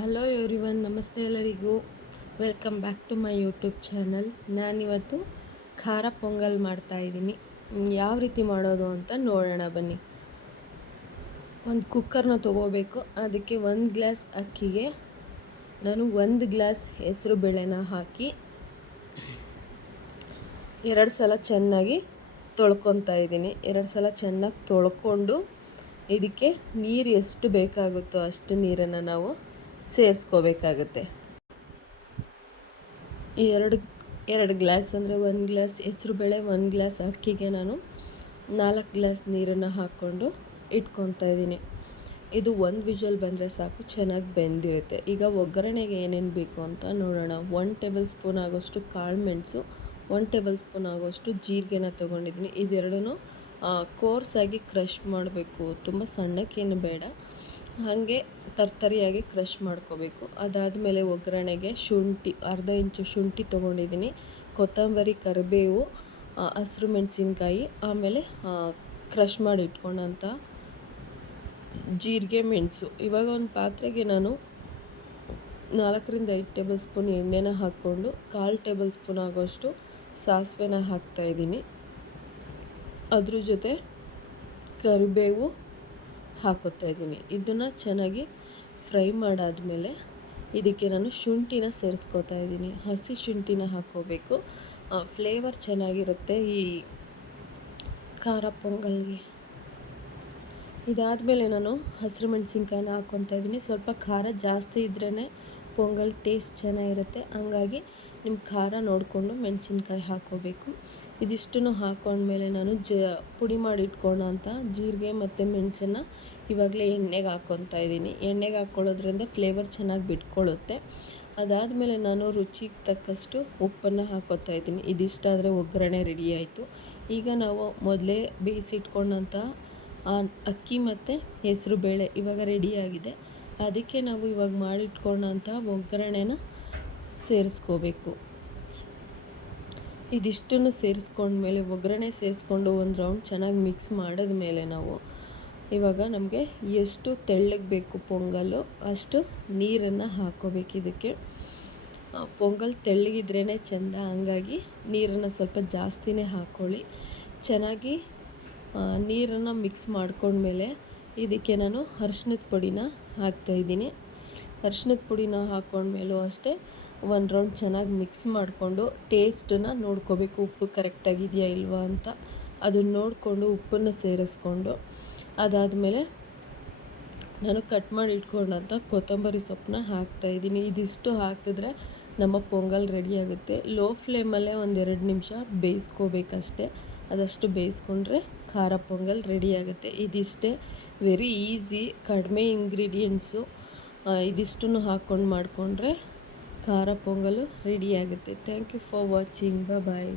Hello everyone, ನಮಸ್ತೆ ಎಲ್ಲರಿಗೂ. Welcome back to my YouTube channel. ನಾನಿವತ್ತು ಖಾರ ಪೊಂಗಲ್ ಮಾಡ್ತಾಯಿದ್ದೀನಿ. ಯಾವ ರೀತಿ ಮಾಡೋದು ಅಂತ ನೋಡೋಣ ಬನ್ನಿ. ಒಂದು ಕುಕ್ಕರ್ನ ತೊಗೋಬೇಕು. ಅದಕ್ಕೆ 1 ಗ್ಲಾಸ್ ಅಕ್ಕಿಗೆ ನಾನು 1 ಗ್ಲಾಸ್ ಹೆಸರು ಬೇಳೆನ ಹಾಕಿ 2 ಸಲ ಚೆನ್ನಾಗಿ ತೊಳ್ಕೊತಾ ಇದ್ದೀನಿ. 2 ಸಲ ಚೆನ್ನಾಗಿ ತೊಳ್ಕೊಂಡು ಇದಕ್ಕೆ ನೀರು ಎಷ್ಟು ಬೇಕಾಗುತ್ತೋ ಅಷ್ಟು ನೀರನ್ನು ನಾವು ಸೇರಿಸ್ಕೋಬೇಕಾಗುತ್ತೆ. ಈ ಎರಡು ಗ್ಲಾಸ್ ಅಂದರೆ 1 ಗ್ಲಾಸ್ ಹೆಸರುಬೇಳೆ 1 ಗ್ಲಾಸ್ ಅಕ್ಕಿಗೆ ನಾನು 4 ಗ್ಲಾಸ್ ನೀರನ್ನು ಹಾಕ್ಕೊಂಡು ಇಟ್ಕೊತಾ ಇದ್ದೀನಿ. ಇದು 1 ವಿಷಲ್ ಬಂದರೆ ಸಾಕು, ಚೆನ್ನಾಗಿ ಬೆಂದಿರುತ್ತೆ. ಈಗ ಒಗ್ಗರಣೆಗೆ ಏನೇನು ಬೇಕು ಅಂತ ನೋಡೋಣ. 1 ಟೇಬಲ್ ಸ್ಪೂನ್ ಆಗೋಷ್ಟು ಕಾಳು ಮೆಣಸು, 1 ಟೇಬಲ್ ಸ್ಪೂನ್ ಆಗೋಷ್ಟು ಜೀರಿಗೆನ ತೊಗೊಂಡಿದ್ದೀನಿ. ಇದೆರಡೂ ಕೋರ್ಸಾಗಿ ಕ್ರಷ್ ಮಾಡಬೇಕು, ತುಂಬ ಸಣ್ಣಕ್ಕೇನು ಬೇಡ, ಹಾಗೆ ತರ್ತರಿಯಾಗಿ ಕ್ರಷ್ ಮಾಡ್ಕೋಬೇಕು. ಅದಾದಮೇಲೆ ಒಗ್ಗರಣೆಗೆ ಶುಂಠಿ, ಅರ್ಧ ಇಂಚು ಶುಂಠಿ ತೊಗೊಂಡಿದ್ದೀನಿ, ಕೊತ್ತಂಬರಿ, ಕರಿಬೇವು, ಹಸಿರು ಮೆಣಸಿನ್ಕಾಯಿ, ಆಮೇಲೆ ಕ್ರಷ್ ಮಾಡಿ ಇಟ್ಕೊಂಡಂಥ ಜೀರಿಗೆ, ಮೆಣಸು. ಇವಾಗ ಒಂದು ಪಾತ್ರೆಗೆ ನಾನು 4 ರಿಂದ 5 ಟೇಬಲ್ ಸ್ಪೂನ್ ಎಣ್ಣೆನ ಹಾಕ್ಕೊಂಡು 1/4 ಟೇಬಲ್ ಸ್ಪೂನ್ ಆಗೋಷ್ಟು ಸಾಸಿವೆನ ಹಾಕ್ತಾಯಿದ್ದೀನಿ. ಅದ್ರ ಜೊತೆ ಕರಿಬೇವು ಹಾಕೋತಾ ಇದ್ದೀನಿ. ಇದನ್ನು ಚೆನ್ನಾಗಿ ಫ್ರೈ ಮಾಡಾದಮೇಲೆ ಇದಕ್ಕೆ ನಾನು ಶುಂಠಿನ ಸೇರಿಸ್ಕೋತಾ ಇದ್ದೀನಿ. ಹಸಿ ಶುಂಠಿನ ಹಾಕ್ಕೋಬೇಕು, ಫ್ಲೇವರ್ ಚೆನ್ನಾಗಿರುತ್ತೆ ಈ ಖಾರ ಪೊಂಗಲ್ಗೆ. ಇದಾದಮೇಲೆ ನಾನು ಹಸಿರು ಮೆಣಸಿನ್ಕಾಯಿನ ಹಾಕ್ಕೊತಾ ಇದ್ದೀನಿ. ಸ್ವಲ್ಪ ಖಾರ ಜಾಸ್ತಿ ಇದ್ರೇ ಪೊಂಗಲ್ ಟೇಸ್ಟ್ ಚೆನ್ನಾಗಿರುತ್ತೆ, ಹಂಗಾಗಿ ನಿಮ್ಮ ಖಾರ ನೋಡಿಕೊಂಡು ಮೆಣಸಿನ್ಕಾಯಿ ಹಾಕ್ಕೋಬೇಕು. ಇದಿಷ್ಟನ್ನು ಹಾಕ್ಕೊಂಡ್ಮೇಲೆ ನಾನು ಪುಡಿ ಮಾಡಿ ಇಟ್ಕೊಳ್ಳೋಂಥ ಜೀರಿಗೆ ಮತ್ತು ಮೆಣಸನ್ನು ಇವಾಗಲೇ ಎಣ್ಣೆಗೆ ಹಾಕ್ಕೊತಾ ಇದ್ದೀನಿ. ಎಣ್ಣೆಗೆ ಹಾಕ್ಕೊಳ್ಳೋದ್ರಿಂದ ಫ್ಲೇವರ್ ಚೆನ್ನಾಗಿ ಬಿಟ್ಕೊಳ್ಳುತ್ತೆ. ಅದಾದಮೇಲೆ ನಾನು ರುಚಿಗೆ ತಕ್ಕಷ್ಟು ಉಪ್ಪನ್ನು ಹಾಕ್ಕೊತಾ ಇದ್ದೀನಿ. ಇದಿಷ್ಟಾದರೆ ಒಗ್ಗರಣೆ ರೆಡಿ ಆಯಿತು. ಈಗ ನಾವು ಮೊದಲೇ ಬೇಯಿಸಿಟ್ಕೊಂಡಂಥ ಅಕ್ಕಿ ಮತ್ತು ಹೆಸರು ಬೇಳೆ ಇವಾಗ ರೆಡಿಯಾಗಿದೆ. ಅದಕ್ಕೆ ನಾವು ಇವಾಗ ಮಾಡಿಟ್ಕೊಂಡಂಥ ಒಗ್ಗರಣೆನ ಸೇರಿಸ್ಕೋಬೇಕು. ಇದಿಷ್ಟನ್ನು ಸೇರಿಸ್ಕೊಂಡ್ಮೇಲೆ ಒಗ್ಗರಣೆ ಸೇರಿಸ್ಕೊಂಡು ಒಂದು ರೌಂಡ್ ಚೆನ್ನಾಗಿ ಮಿಕ್ಸ್ ಮಾಡಿದ್ಮೇಲೆ ನಾವು ಇವಾಗ ನಮಗೆ ಎಷ್ಟು ತೆಳ್ಳಗೆ ಬೇಕು ಪೊಂಗಲ್ಲು ಅಷ್ಟು ನೀರನ್ನು ಹಾಕ್ಕೋಬೇಕು. ಇದಕ್ಕೆ ಪೊಂಗಲ್ ತೆಳ್ಳಗಿದ್ರೇ ಚೆಂದ, ಹಂಗಾಗಿ ನೀರನ್ನು ಸ್ವಲ್ಪ ಜಾಸ್ತಿನೇ ಹಾಕ್ಕೊಳ್ಳಿ. ಚೆನ್ನಾಗಿ ನೀರನ್ನು ಮಿಕ್ಸ್ ಮಾಡ್ಕೊಂಡ್ಮೇಲೆ ಇದಕ್ಕೆ ನಾನು ಅರಿಶಿನದ ಪುಡಿನ ಹಾಕ್ತಾಯಿದ್ದೀನಿ. ಅರಿಶಿನದ ಪುಡಿನ ಹಾಕ್ಕೊಂಡ್ಮೇಲೂ ಅಷ್ಟೇ ಒಂದು ರೌಂಡ್ ಚೆನ್ನಾಗಿ ಮಿಕ್ಸ್ ಮಾಡಿಕೊಂಡು ಟೇಸ್ಟನ್ನು ನೋಡ್ಕೋಬೇಕು, ಉಪ್ಪು ಕರೆಕ್ಟಾಗಿದೆಯಾ ಇಲ್ವಾ ಅಂತ. ಅದನ್ನು ನೋಡಿಕೊಂಡು ಉಪ್ಪನ್ನು ಸೇರಿಸ್ಕೊಂಡು ಅದಾದಮೇಲೆ ನಾನು ಕಟ್ ಮಾಡಿ ಇಟ್ಕೊಂಡಂಥ ಕೊತ್ತಂಬರಿ ಸೊಪ್ಪನ್ನ ಹಾಕ್ತಾಯಿದ್ದೀನಿ. ಇದಿಷ್ಟು ಹಾಕಿದ್ರೆ ನಮ್ಮ ಪೊಂಗಲ್ ರೆಡಿಯಾಗುತ್ತೆ. ಲೋ ಫ್ಲೇಮಲ್ಲೇ 1-2 ನಿಮಿಷ ಬೇಯಿಸ್ಕೋಬೇಕಷ್ಟೆ. ಅದಷ್ಟು ಬೇಯಿಸ್ಕೊಂಡ್ರೆ ಖಾರ ಪೊಂಗಲ್ ರೆಡಿಯಾಗುತ್ತೆ. ಇದಿಷ್ಟೇ, ವೆರಿ ಈಸಿ, ಕಡಿಮೆ ಇಂಗ್ರೀಡಿಯೆಂಟ್ಸು. ಇದಿಷ್ಟನ್ನು ಹಾಕ್ಕೊಂಡು ಮಾಡಿಕೊಂಡ್ರೆ ಖಾರ ಪೊಂಗಲು ರೆಡಿಯಾಗುತ್ತೆ. Thank you for watching. Bye.